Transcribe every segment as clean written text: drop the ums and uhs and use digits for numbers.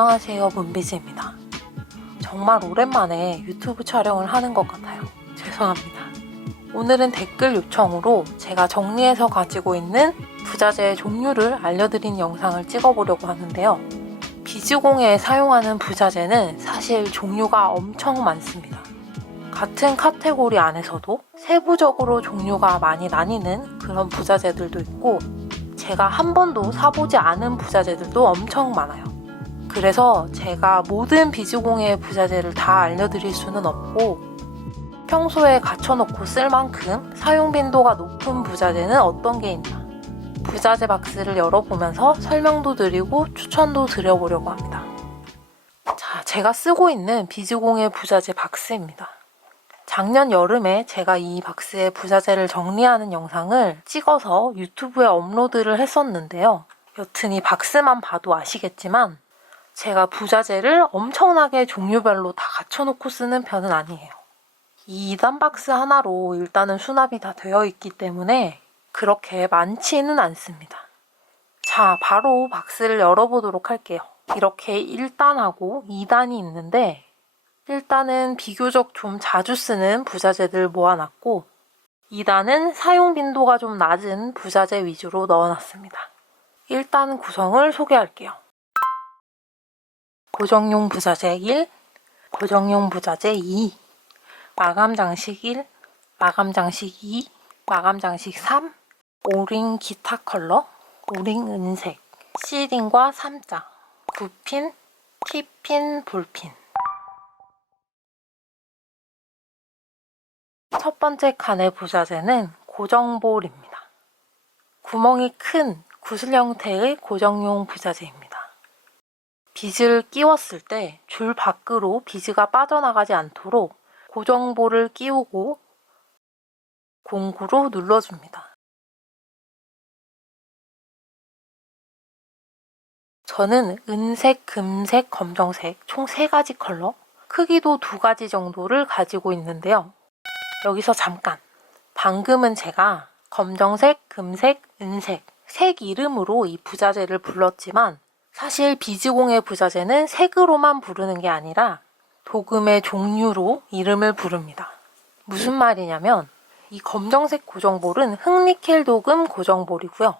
안녕하세요, 문비즈입니다. 정말 오랜만에 유튜브 촬영을 하는 것 같아요. 죄송합니다. 오늘은 댓글 요청으로 제가 정리해서 가지고 있는 부자재의 종류를 알려드린 영상을 찍어보려고 하는데요. 비즈공예에 사용하는 부자재는 사실 종류가 엄청 많습니다. 같은 카테고리 안에서도 세부적으로 종류가 많이 나뉘는 그런 부자재들도 있고, 제가 한 번도 사보지 않은 부자재들도 엄청 많아요. 그래서 제가 모든 비즈공예 부자재를 다 알려드릴 수는 없고, 평소에 갖춰놓고 쓸 만큼 사용 빈도가 높은 부자재는 어떤 게 있나, 부자재 박스를 열어보면서 설명도 드리고 추천도 드려보려고 합니다. 자, 제가 쓰고 있는 비즈공예 부자재 박스입니다. 작년 여름에 제가 이 박스의 부자재를 정리하는 영상을 찍어서 유튜브에 업로드를 했었는데요. 여튼 이 박스만 봐도 아시겠지만 제가 부자재를 엄청나게 종류별로 다 갖춰놓고 쓰는 편은 아니에요. 이 2단 박스 하나로 일단은 수납이 다 되어 있기 때문에 그렇게 많지는 않습니다. 자, 바로 박스를 열어보도록 할게요. 이렇게 1단하고 2단이 있는데 1단은 비교적 좀 자주 쓰는 부자재들 모아놨고 2단은 사용 빈도가 좀 낮은 부자재 위주로 넣어놨습니다. 1단 구성을 소개할게요. 고정용 부자재 1, 고정용 부자재 2, 마감 장식 1, 마감 장식 2, 마감 장식 3, 오링 기타 컬러, 오링 은색, 시딩과 3자, 구핀, T핀, 볼핀. 첫 번째 칸의 부자재는 고정볼입니다. 구멍이 큰 구슬 형태의 고정용 부자재입니다. 비즈를 끼웠을 때 줄 밖으로 비즈가 빠져나가지 않도록 고정볼을 끼우고 공구로 눌러줍니다. 저는 은색, 금색, 검정색 총 3가지 컬러, 크기도 2가지 정도를 가지고 있는데요. 여기서 잠깐, 방금은 제가 검정색, 금색, 은색 색 이름으로 이 부자재를 불렀지만 사실 비즈공예 부자재는 색으로만 부르는 게 아니라 도금의 종류로 이름을 부릅니다. 무슨 말이냐면 이 검정색 고정볼은 흑니켈 도금 고정볼이고요.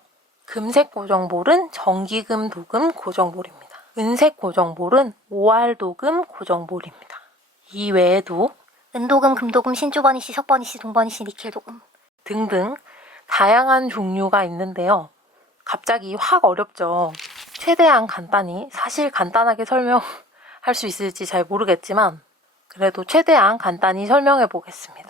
금색 고정볼은 전기금 도금 고정볼입니다. 은색 고정볼은 OR 도금 고정볼입니다. 이 외에도 은도금, 금도금, 신주버니시, 석버니시, 동버니시, 니켈도금 등등 다양한 종류가 있는데요. 갑자기 확 어렵죠. 최대한 간단히, 사실 간단하게 설명할 수 있을지 잘 모르겠지만 그래도 최대한 간단히 설명해 보겠습니다.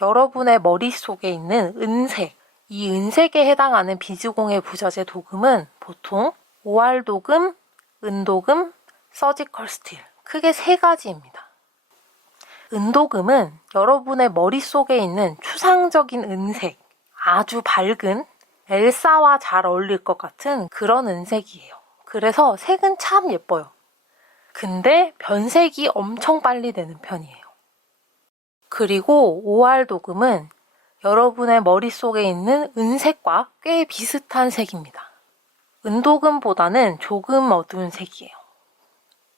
여러분의 머릿속에 있는 은색, 이 은색에 해당하는 비즈공예 부자재 도금은 보통 OR 도금, 은도금, 서지컬 스틸, 크게 3가지입니다. 은도금은 여러분의 머릿속에 있는 추상적인 은색, 아주 밝은 엘사와 잘 어울릴 것 같은 그런 은색이에요. 그래서 색은 참 예뻐요. 근데 변색이 엄청 빨리 되는 편이에요. 그리고 OR 도금은 여러분의 머릿속에 있는 은색과 꽤 비슷한 색입니다. 은도금보다는 조금 어두운 색이에요.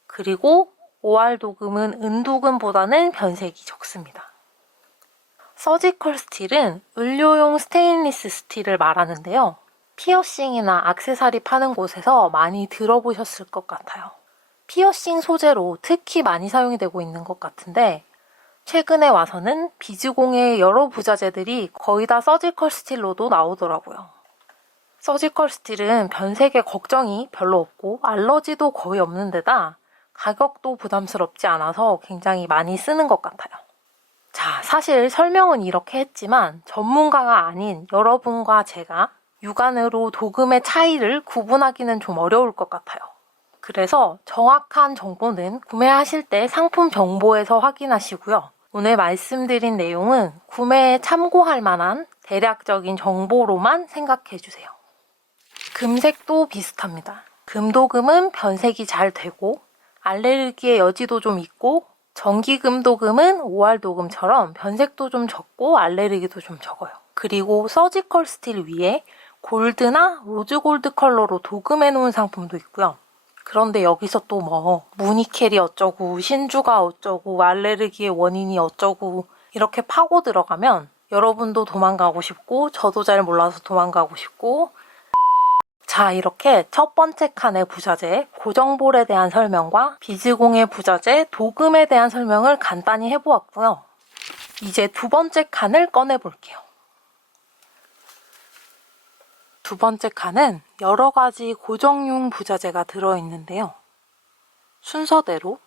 그리고 OR 도금은 은도금보다는 변색이 적습니다. 서지컬 스틸은 의료용 스테인리스 스틸을 말하는데요. 피어싱이나 액세서리 파는 곳에서 많이 들어보셨을 것 같아요. 피어싱 소재로 특히 많이 사용이 되고 있는 것 같은데 최근에 와서는 비즈공예의 여러 부자재들이 거의 다 서지컬 스틸로도 나오더라고요. 서지컬 스틸은 변색에 걱정이 별로 없고 알러지도 거의 없는 데다 가격도 부담스럽지 않아서 굉장히 많이 쓰는 것 같아요. 자, 사실 설명은 이렇게 했지만 전문가가 아닌 여러분과 제가 육안으로 도금의 차이를 구분하기는 좀 어려울 것 같아요. 그래서 정확한 정보는 구매하실 때 상품 정보에서 확인하시고요. 오늘 말씀드린 내용은 구매에 참고할 만한 대략적인 정보로만 생각해주세요. 금색도 비슷합니다. 금도금은 변색이 잘 되고 알레르기의 여지도 좀 있고 전기금도금은 OR 도금처럼 변색도 좀 적고 알레르기도 좀 적어요. 그리고 서지컬 스틸 위에 골드나 로즈 골드 컬러로 도금해 놓은 상품도 있고요. 그런데 여기서 또 뭐 무니켈이 어쩌고 신주가 어쩌고 알레르기의 원인이 어쩌고 이렇게 파고 들어가면 여러분도 도망가고 싶고 저도 잘 몰라서 도망가고 싶고. 자, 이렇게 첫 번째 칸의 부자재 고정볼에 대한 설명과 비즈공의 부자재 도금에 대한 설명을 간단히 해보았고요. 이제 두 번째 칸을 꺼내볼게요. 두 번째 칸은 여러 가지 고정용 부자재가 들어있는데요. 순서대로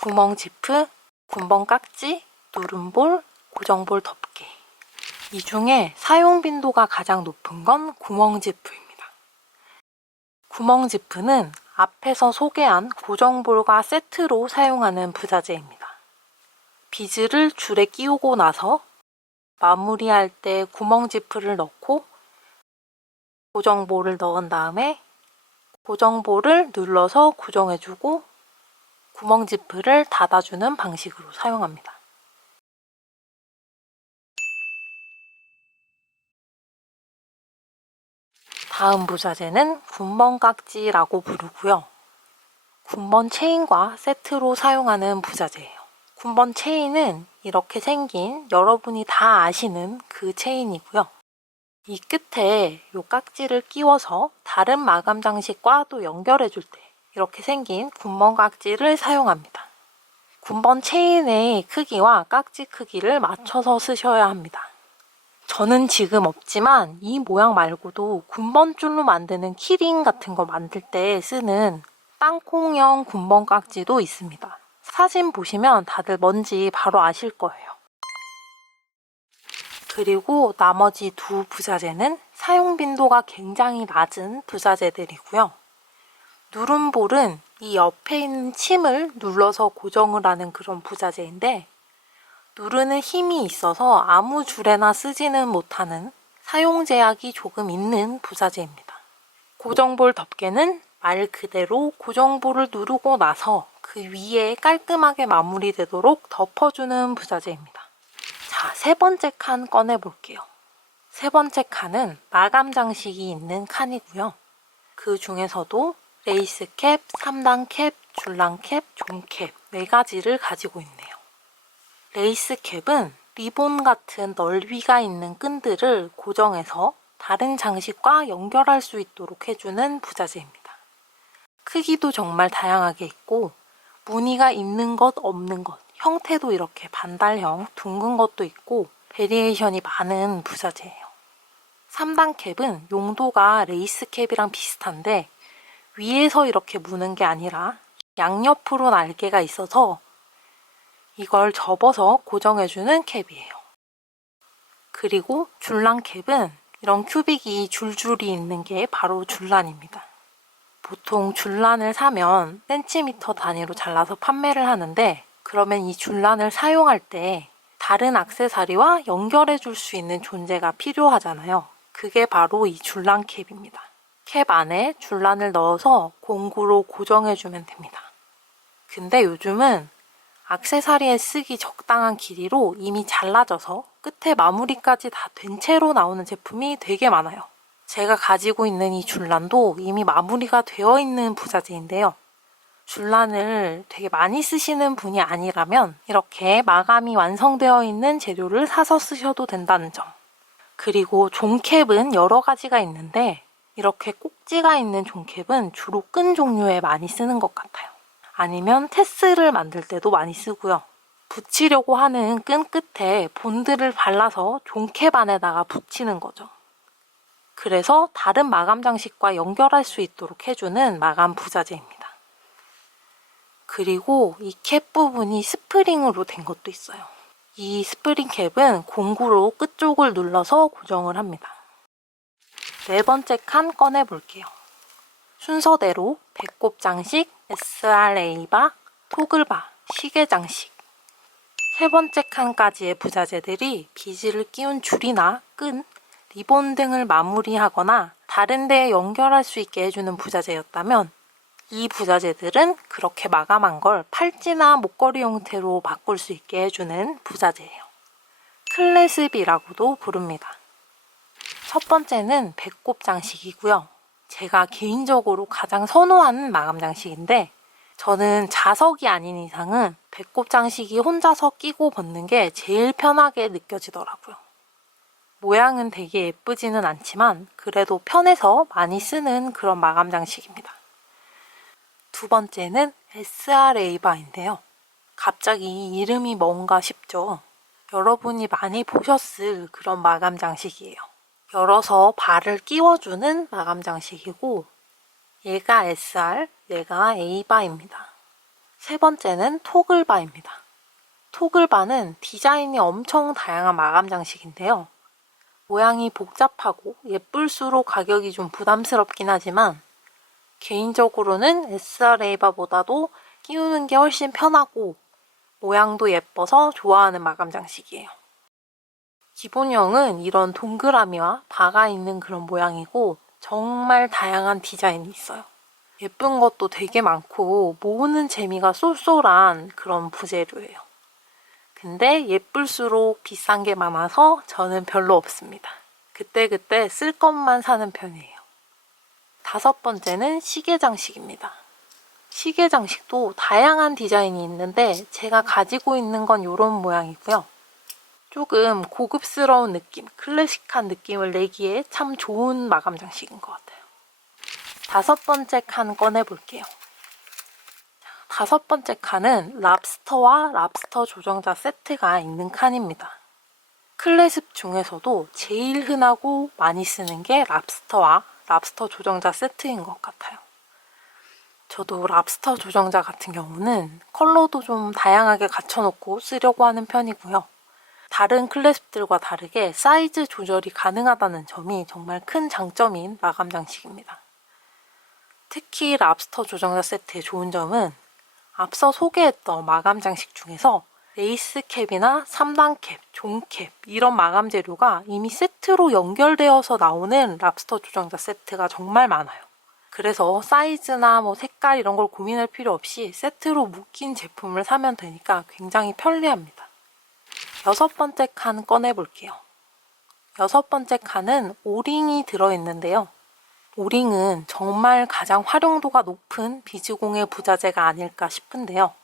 구멍 지프, 군번 깍지, 누름볼, 고정볼 덮개. 이 중에 사용 빈도가 가장 높은 건 구멍 지프입니다. 구멍 지프는 앞에서 소개한 고정볼과 세트로 사용하는 부자재입니다. 비즈를 줄에 끼우고 나서 마무리할 때 구멍 지프를 넣고 고정볼을 넣은 다음에 고정볼을 눌러서 고정해주고 구멍 지프를 닫아주는 방식으로 사용합니다. 다음 부자재는 군번 깍지라고 부르고요. 군번 체인과 세트로 사용하는 부자재예요. 군번 체인은 이렇게 생긴 여러분이 다 아시는 그 체인이고요. 이 끝에 이 깍지를 끼워서 다른 마감 장식과 또 연결해 줄 때 이렇게 생긴 군번 깍지를 사용합니다. 군번 체인의 크기와 깍지 크기를 맞춰서 쓰셔야 합니다. 저는 지금 없지만 이 모양 말고도 군번줄로 만드는 키링 같은 거 만들 때 쓰는 땅콩형 군번 깍지도 있습니다. 사진 보시면 다들 뭔지 바로 아실 거예요. 그리고 나머지 두 부자재는 사용 빈도가 굉장히 낮은 부자재들이고요. 누름볼은 이 옆에 있는 침을 눌러서 고정을 하는 그런 부자재인데 누르는 힘이 있어서 아무 줄에나 쓰지는 못하는 사용 제약이 조금 있는 부자재입니다. 고정볼 덮개는 말 그대로 고정볼을 누르고 나서 그 위에 깔끔하게 마무리되도록 덮어주는 부자재입니다. 자, 세 번째 칸 꺼내볼게요. 세 번째 칸은 마감 장식이 있는 칸이고요. 그 중에서도 레이스 캡, 3단 캡, 줄랑 캡, 종 캡 4가지를 가지고 있네요. 레이스 캡은 리본 같은 넓이가 있는 끈들을 고정해서 다른 장식과 연결할 수 있도록 해주는 부자재입니다. 크기도 정말 다양하게 있고 무늬가 있는 것, 없는 것, 형태도 이렇게 반달형, 둥근 것도 있고 베리에이션이 많은 부자재예요. 3단 캡은 용도가 레이스 캡이랑 비슷한데 위에서 이렇게 무는 게 아니라 양옆으로 날개가 있어서 이걸 접어서 고정해주는 캡이에요. 그리고 줄란 캡은 이런 큐빅이 줄줄이 있는 게 바로 줄란입니다. 보통 줄란을 사면 센티미터 단위로 잘라서 판매를 하는데 그러면 이 줄란을 사용할 때 다른 액세서리와 연결해 줄 수 있는 존재가 필요하잖아요. 그게 바로 이 줄란 캡입니다. 캡 안에 줄란을 넣어서 공구로 고정해주면 됩니다. 근데 요즘은 액세서리에 쓰기 적당한 길이로 이미 잘라져서 끝에 마무리까지 다 된 채로 나오는 제품이 되게 많아요. 제가 가지고 있는 이 줄란도 이미 마무리가 되어 있는 부자재인데요. 줄란을 되게 많이 쓰시는 분이 아니라면 이렇게 마감이 완성되어 있는 재료를 사서 쓰셔도 된다는 점. 그리고 종캡은 여러 가지가 있는데 이렇게 꼭지가 있는 종캡은 주로 끈 종류에 많이 쓰는 것 같아요. 아니면 테스를 만들 때도 많이 쓰고요. 붙이려고 하는 끈 끝에 본드를 발라서 종캡 안에다가 붙이는 거죠. 그래서 다른 마감 장식과 연결할 수 있도록 해주는 마감 부자재입니다. 그리고 이 캡 부분이 스프링으로 된 것도 있어요. 이 스프링 캡은 공구로 끝쪽을 눌러서 고정을 합니다. 네 번째 칸 꺼내볼게요. 순서대로 배꼽 장식, SRA바, 토글바, 시계 장식. 세 번째 칸까지의 부자재들이 비즈를 끼운 줄이나 끈, 리본 등을 마무리하거나 다른 데에 연결할 수 있게 해주는 부자재였다면 이 부자재들은 그렇게 마감한 걸 팔찌나 목걸이 형태로 바꿀 수 있게 해주는 부자재예요. 클래스비라고도 부릅니다. 첫 번째는 배꼽 장식이고요. 제가 개인적으로 가장 선호하는 마감 장식인데 저는 자석이 아닌 이상은 배꼽 장식이 혼자서 끼고 벗는 게 제일 편하게 느껴지더라고요. 모양은 되게 예쁘지는 않지만 그래도 편해서 많이 쓰는 그런 마감 장식입니다. 두 번째는 SR 에이바인데요. 갑자기 이름이 뭔가 싶죠? 여러분이 많이 보셨을 그런 마감 장식이에요. 열어서 발을 끼워주는 마감 장식이고 얘가 SR, 얘가 A바입니다. 세 번째는 토글바입니다. 토글바는 디자인이 엄청 다양한 마감 장식인데요. 모양이 복잡하고 예쁠수록 가격이 좀 부담스럽긴 하지만 개인적으로는 SR A바보다도 끼우는 게 훨씬 편하고 모양도 예뻐서 좋아하는 마감 장식이에요. 기본형은 이런 동그라미와 바가 있는 그런 모양이고 정말 다양한 디자인이 있어요. 예쁜 것도 되게 많고 모으는 재미가 쏠쏠한 그런 부재료예요. 근데 예쁠수록 비싼 게 많아서 저는 별로 없습니다. 그때그때 쓸 것만 사는 편이에요. 다섯 번째는 시계 장식입니다. 시계 장식도 다양한 디자인이 있는데 제가 가지고 있는 건 이런 모양이고요. 조금 고급스러운 느낌, 클래식한 느낌을 내기에 참 좋은 마감 장식인 것 같아요. 다섯 번째 칸 꺼내볼게요. 다섯 번째 칸은 랍스터와 랍스터 조정자 세트가 있는 칸입니다. 클래식 중에서도 제일 흔하고 많이 쓰는 게 랍스터와 랍스터 조정자 세트인 것 같아요. 저도 랍스터 조정자 같은 경우는 컬러도 좀 다양하게 갖춰놓고 쓰려고 하는 편이고요. 다른 클래식들과 다르게 사이즈 조절이 가능하다는 점이 정말 큰 장점인 마감 장식입니다. 특히 랍스터 조정자 세트의 좋은 점은 앞서 소개했던 마감 장식 중에서 레이스 캡이나 3단 캡, 종캡 이런 마감 재료가 이미 세트로 연결되어서 나오는 랍스터 조정자 세트가 정말 많아요. 그래서 사이즈나 색깔 이런 걸 고민할 필요 없이 세트로 묶인 제품을 사면 되니까 굉장히 편리합니다. 여섯 번째 칸 꺼내볼게요. 여섯 번째 칸은 오링이 들어있는데요. 오링은 정말 가장 활용도가 높은 비즈공예 부자재가 아닐까 싶은데요.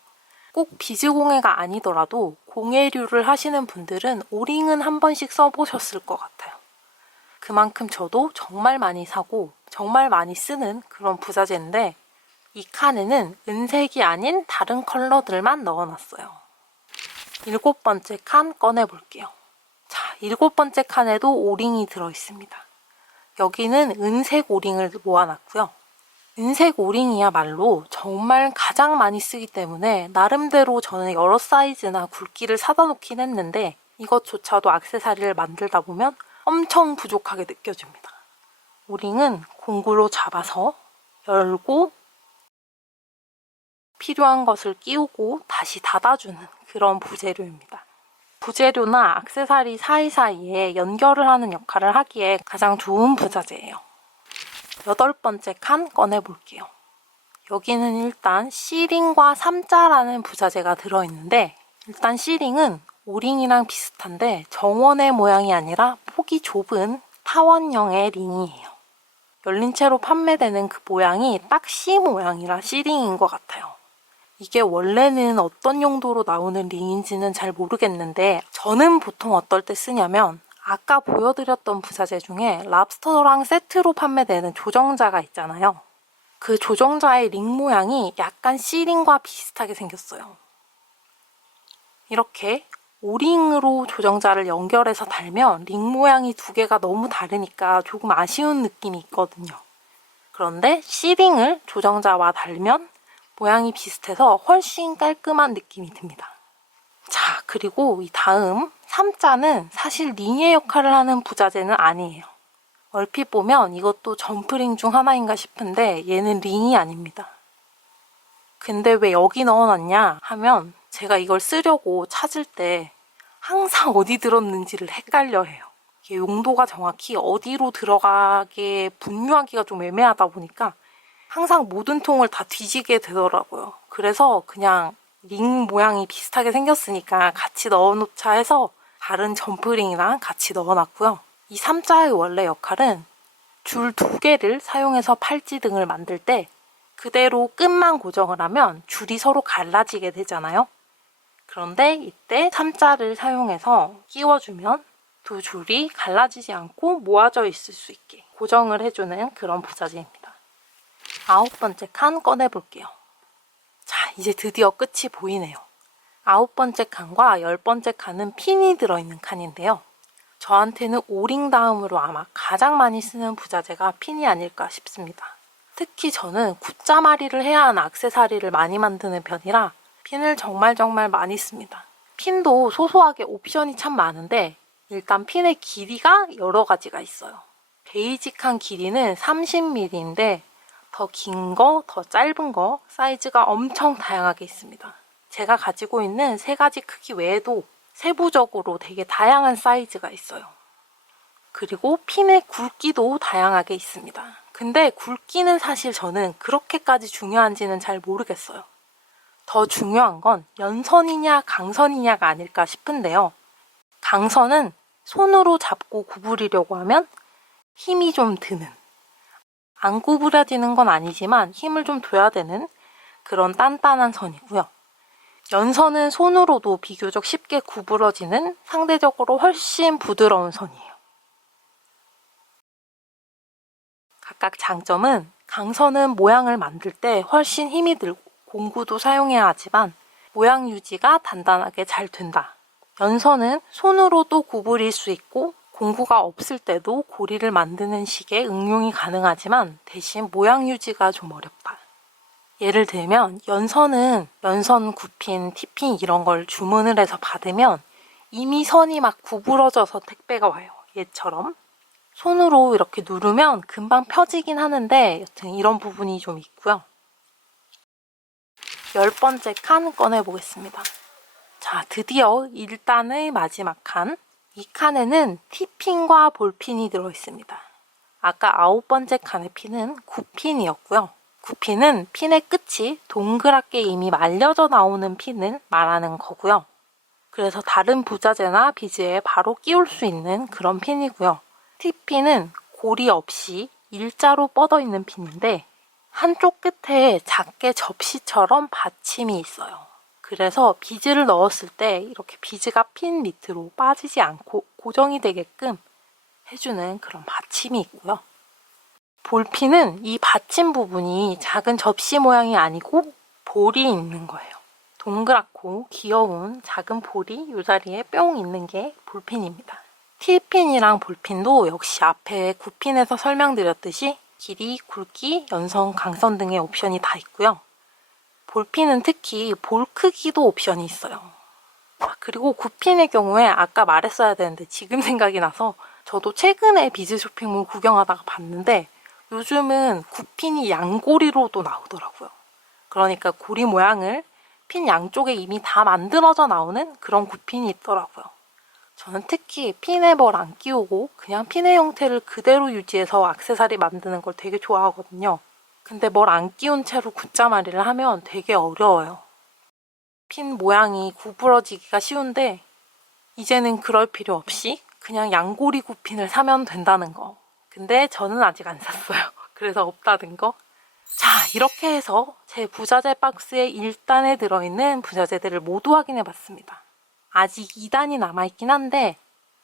꼭 비즈공예가 아니더라도 공예류를 하시는 분들은 오링은 한 번씩 써보셨을 것 같아요. 그만큼 저도 정말 많이 사고 정말 많이 쓰는 그런 부자재인데 이 칸에는 은색이 아닌 다른 컬러들만 넣어놨어요. 일곱 번째 칸 꺼내볼게요. 자, 일곱 번째 칸에도 오링이 들어있습니다. 여기는 은색 오링을 모아놨고요. 은색 오링이야말로 정말 가장 많이 쓰기 때문에 나름대로 저는 여러 사이즈나 굵기를 사다 놓긴 했는데 이것조차도 액세서리를 만들다 보면 엄청 부족하게 느껴집니다. 오링은 공구로 잡아서 열고 필요한 것을 끼우고 다시 닫아주는 그런 부재료입니다. 부재료나 액세서리 사이사이에 연결을 하는 역할을 하기에 가장 좋은 부자재예요. 여덟 번째 칸 꺼내볼게요. 여기는 일단 C링과 3자라는 부자재가 들어있는데 일단 C링은 오링이랑 비슷한데 정원의 모양이 아니라 폭이 좁은 타원형의 링이에요. 열린 채로 판매되는 그 모양이 딱 C 모양이라 C링인 것 같아요. 이게 원래는 어떤 용도로 나오는 링인지는 잘 모르겠는데 저는 보통 어떨 때 쓰냐면 아까 보여드렸던 부자재 중에 랍스터랑 세트로 판매되는 조정자가 있잖아요. 그 조정자의 링 모양이 약간 C링과 비슷하게 생겼어요. 이렇게 오링으로 조정자를 연결해서 달면 링 모양이 두 개가 너무 다르니까 조금 아쉬운 느낌이 있거든요. 그런데 C링을 조정자와 달면 모양이 비슷해서 훨씬 깔끔한 느낌이 듭니다. 자, 그리고 이 다음 3자는 사실 링의 역할을 하는 부자재는 아니에요. 얼핏 보면 이것도 점프링 중 하나인가 싶은데 얘는 링이 아닙니다. 근데 왜 여기 넣어놨냐 하면 제가 이걸 쓰려고 찾을 때 항상 어디 들었는지를 헷갈려 해요. 이게 용도가 정확히 어디로 들어가게 분류하기가 좀 애매하다 보니까 항상 모든 통을 다 뒤지게 되더라고요. 그래서 그냥 링 모양이 비슷하게 생겼으니까 같이 넣어놓자 해서 다른 점프링이랑 같이 넣어놨고요. 이 3자의 원래 역할은 줄 2개를 사용해서 팔찌 등을 만들 때 그대로 끈만 고정을 하면 줄이 서로 갈라지게 되잖아요. 그런데 이때 3자를 사용해서 끼워주면 두 줄이 갈라지지 않고 모아져 있을 수 있게 고정을 해주는 그런 부자재입니다. 9번째 칸 꺼내볼게요. 자, 이제 드디어 끝이 보이네요. 9번째 칸과 10번째 칸은 핀이 들어있는 칸인데요. 저한테는 오링 다음으로 아마 가장 많이 쓰는 부자재가 핀이 아닐까 싶습니다. 특히 저는 굿자마리를 해야 하는 액세서리를 많이 만드는 편이라 핀을 정말 많이 씁니다. 핀도 소소하게 옵션이 참 많은데 일단 핀의 길이가 여러 가지가 있어요. 베이직한 길이는 30mm인데 더 긴 거, 더 짧은 거 사이즈가 엄청 다양하게 있습니다. 제가 가지고 있는 3가지 크기 외에도 세부적으로 되게 다양한 사이즈가 있어요. 그리고 핀의 굵기도 다양하게 있습니다. 근데 굵기는 사실 저는 그렇게까지 중요한지는 잘 모르겠어요. 더 중요한 건 연선이냐 강선이냐가 아닐까 싶은데요. 강선은 손으로 잡고 구부리려고 하면 힘이 좀 드는, 안 구부려지는 건 아니지만 힘을 좀 둬야 되는 그런 단단한 선이고요. 연선은 손으로도 비교적 쉽게 구부러지는 상대적으로 훨씬 부드러운 선이에요. 각각 장점은 강선은 모양을 만들 때 훨씬 힘이 들고 공구도 사용해야 하지만 모양 유지가 단단하게 잘 된다. 연선은 손으로도 구부릴 수 있고 공구가 없을 때도 고리를 만드는 식의 응용이 가능하지만 대신 모양 유지가 좀 어렵다. 예를 들면 연선은 연선 9핀, T핀 이런 걸 주문을 해서 받으면 이미 선이 막 구부러져서 택배가 와요. 얘처럼. 손으로 이렇게 누르면 금방 펴지긴 하는데 여튼 이런 부분이 좀 있고요. 10번째 칸 꺼내보겠습니다. 자, 드디어 1단의 마지막 칸. 이 칸에는 T핀과 볼핀이 들어있습니다. 아까 9번째 칸의 핀은 9핀이었고요. 9핀은 핀의 끝이 동그랗게 이미 말려져 나오는 핀을 말하는 거고요. 그래서 다른 부자재나 비즈에 바로 끼울 수 있는 그런 핀이고요. T핀은 고리 없이 일자로 뻗어 있는 핀인데 한쪽 끝에 작게 접시처럼 받침이 있어요. 그래서 비즈를 넣었을 때 이렇게 비즈가 핀 밑으로 빠지지 않고 고정이 되게끔 해주는 그런 받침이 있고요. 볼핀은 이 받침 부분이 작은 접시 모양이 아니고 볼이 있는 거예요. 동그랗고 귀여운 작은 볼이 이 자리에 뿅 있는 게 볼핀입니다. T핀이랑 볼핀도 역시 앞에 9핀에서 설명드렸듯이 길이, 굵기, 연선, 강선 등의 옵션이 다 있고요. 볼핀은 특히 볼 크기도 옵션이 있어요. 그리고 9핀의 경우에 아까 말했어야 되는데 지금 생각이 나서 저도 최근에 비즈 쇼핑몰 구경하다가 봤는데 요즘은 9핀이 양고리로도 나오더라고요. 그러니까 고리 모양을 핀 양쪽에 이미 다 만들어져 나오는 그런 9핀이 있더라고요. 저는 특히 핀에 뭘 안 끼우고 그냥 핀의 형태를 그대로 유지해서 액세서리 만드는 걸 되게 좋아하거든요. 근데 뭘 안 끼운 채로 굿자마리를 하면 되게 어려워요. 핀 모양이 구부러지기가 쉬운데 이제는 그럴 필요 없이 그냥 양고리 9핀을 사면 된다는 거. 근데 저는 아직 안 샀어요. 그래서 없다는 거. 자, 이렇게 해서 제 부자재 박스의 1단에 들어있는 부자재들을 모두 확인해봤습니다. 아직 2단이 남아있긴 한데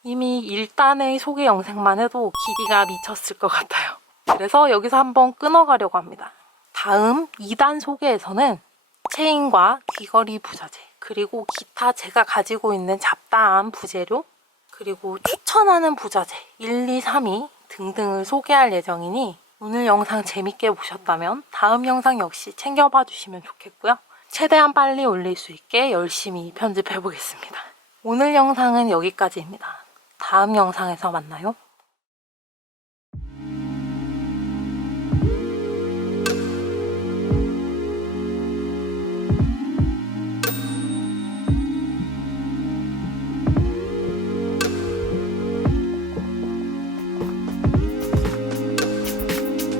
이미 1단의 소개 영상만 해도 길이가 미쳤을 것 같아요. 그래서 여기서 한번 끊어가려고 합니다. 다음 2단 소개에서는 체인과 귀걸이 부자재, 그리고 기타 제가 가지고 있는 잡다한 부재료, 그리고 추천하는 부자재 1, 2, 3위 등등을 소개할 예정이니 오늘 영상 재밌게 보셨다면 다음 영상 역시 챙겨봐 주시면 좋겠고요. 최대한 빨리 올릴 수 있게 열심히 편집해 보겠습니다. 오늘 영상은 여기까지입니다. 다음 영상에서 만나요.